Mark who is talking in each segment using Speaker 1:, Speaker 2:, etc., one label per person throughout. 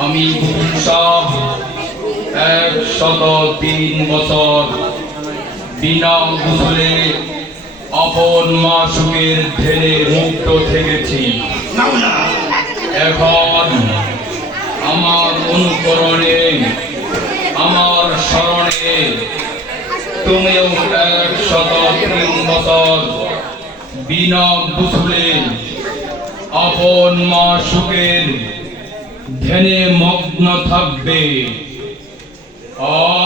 Speaker 1: আমি বুতুল শাহ এক শত তিন বছর বিনা গুসলে আপন মাসুকের ঢেলে মুক্ত থেকেছি। এখন আমার অনুকরণে, আমার স্মরণে তুমিও এক শত তিন বছর বিনা গুসলে আপন মাসুকের ধ্যানে মগ্ন থাকবে।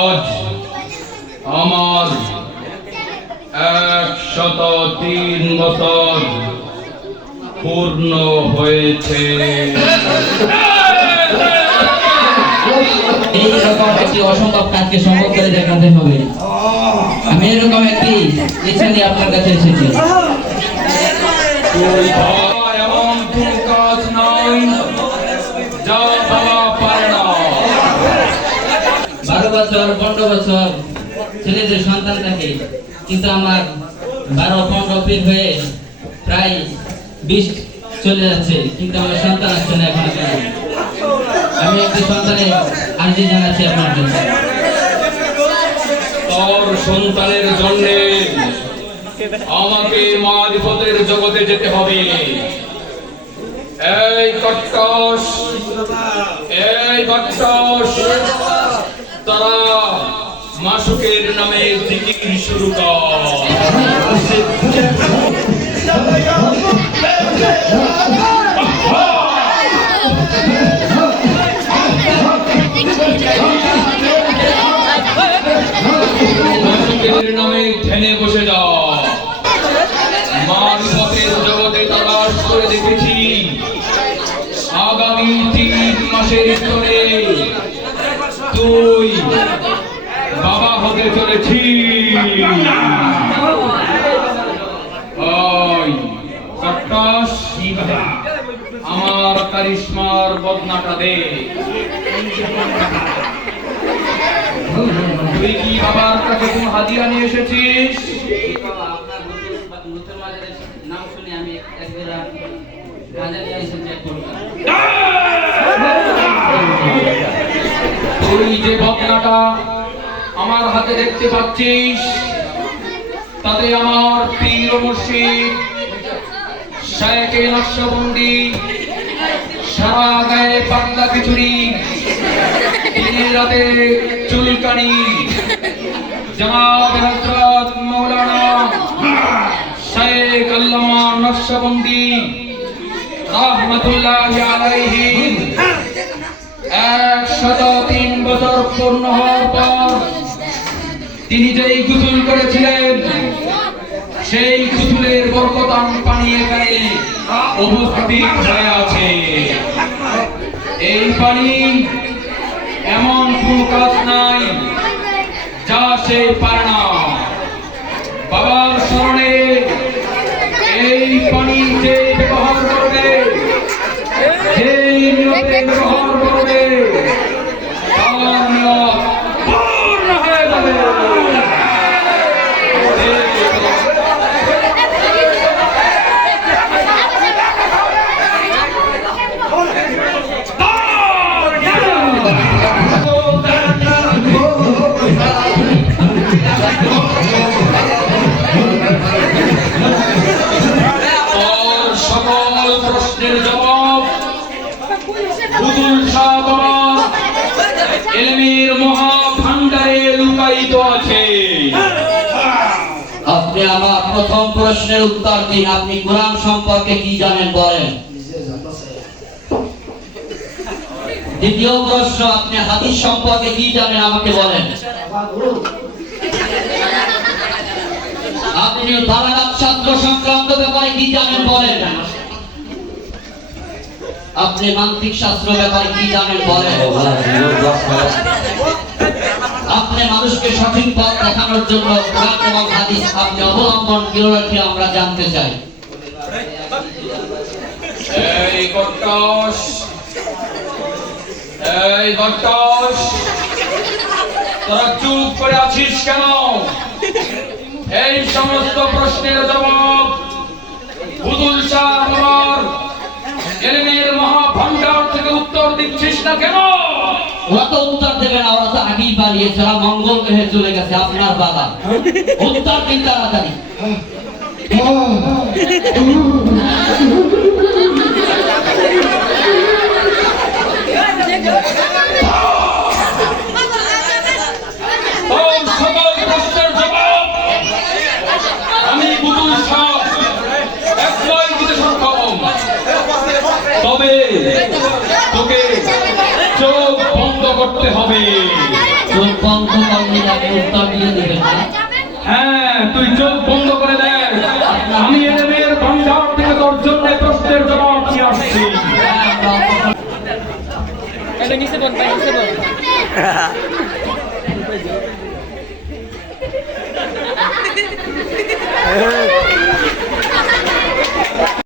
Speaker 1: আজ আমার এক শত তিন বছর পূর্ণ হয়েছে।
Speaker 2: এইরকম একটি অসম্ভব কাজকে সম্ভব করে দেখাতে হবে। আমি এরকম একটি ইচ্ছা নিয়ে আপনার কাছে এসেছি। বছর ছেলেদের সন্তান থাকে, কিন্তু আমার বারো, পনেরো ফিট হয়ে প্রায় বিশ চলে যাচ্ছে, কিন্তু আমার সন্তান আসছে না এখনও। আমি একটি সন্তানের আর্জি জানাচ্ছি আপনার কাছে
Speaker 1: তোর সন্তানের জন্য আমাকে মারিফতের জগতে যেতে হবে। এই কটকস এই কটকস তারা মাসুকের নামে জিকির শুরু কর। মাসুকের নামে ধ্যানে বসে যাও। জগতে করে দেখেছি। আগামী তিন মাসের ভিতরে তুই বাবা হতে চলেছি ওই কট্টাস আমার কারিশমার বদনাটা দে। তুই কি বাবার কাছে কোন হাদিয়া নিয়ে এসেছিস?
Speaker 2: নাম শুনে আমি একবার রাজা নিয়ে এসেছি
Speaker 1: তুই যে বদনাটা আমার হাতে দেখতে পাচ্ছিস? তাতে আমার পীর মুর্শিদ শায়েকে নকশবন্দি, সারা গায়ে পাতলা খিচুড়ি দিনের রাতে চুলকানি। জনাব হযরত মাওলানা শেখ আল্লামা নকশবন্দি রহমতুল্লাহি আলাইহি একশত তিন বছর পূর্ণ হওয়ার পর তিনি যেই গুসুল করেছিলেন সেই গুসুলের বরকতান পানি এখানে উপস্থিত হয়ে আছে। এই পানি এমন কোন কাজ নাই যা সে পারে না। বাবার স্মরণে এই পানি যে ব্যবহার করবে যেই নিয়তে ব্যবহার এলমের মহা ভান্ডারে লুকায়িত আছে।
Speaker 2: আপনি আমার প্রথম প্রশ্নের উত্তর দিন। আপনি কোরআন সম্পর্কে কি জানেন বলেন? দ্বিতীয় প্রশ্ন, আপনি হাদিস সম্পর্কে কি জানেন আমাকে বলেন? আপনি বালাঘাট শাস্ত্র সংক্রান্ত ব্যাপারে কি জানেন বলেন? আপনি মান্ত্রিক শাস্ত্র ব্যাপারে কি জানেন বলেন? আপনি মানুষকে সঠিক পথ দেখানোর জন্য কোরআন এবং হাদিস আপনি অবলম্বন কীভাবে আমরা জানতে চাই।
Speaker 1: এই গট্টস এই গট্টস তোরা চুপ করে আছিস কেন? এই সমস্ত প্রশ্নের জবাব বুদুল শাহ দিচ্ছিস না কেন?
Speaker 2: ওরা তো উত্তর দেবে না ওরা তো আগেই পালিয়েছে ওরা মঙ্গল গ্রহে চলে গেছে আপনার বাবা। উত্তর দিন তাড়াতাড়ি
Speaker 1: তোর সকল প্রশ্নের জবাব আমি বুদুল শাহ একলাই দিতে সক্ষম তবে তোকে চোখ বন্ধ করতে হবে
Speaker 2: চোখ বন্ধ করলে উত্তর দিয়ে দেবেন
Speaker 1: হ্যাঁ তুই চোখ বন্ধ করে দে আমি এলেমের ভান্ডার থেকে তোর জন্য প্রশ্নের জবাব নিয়ে আসছি
Speaker 3: এটা নিচে বল নিচে বল
Speaker 4: Hey!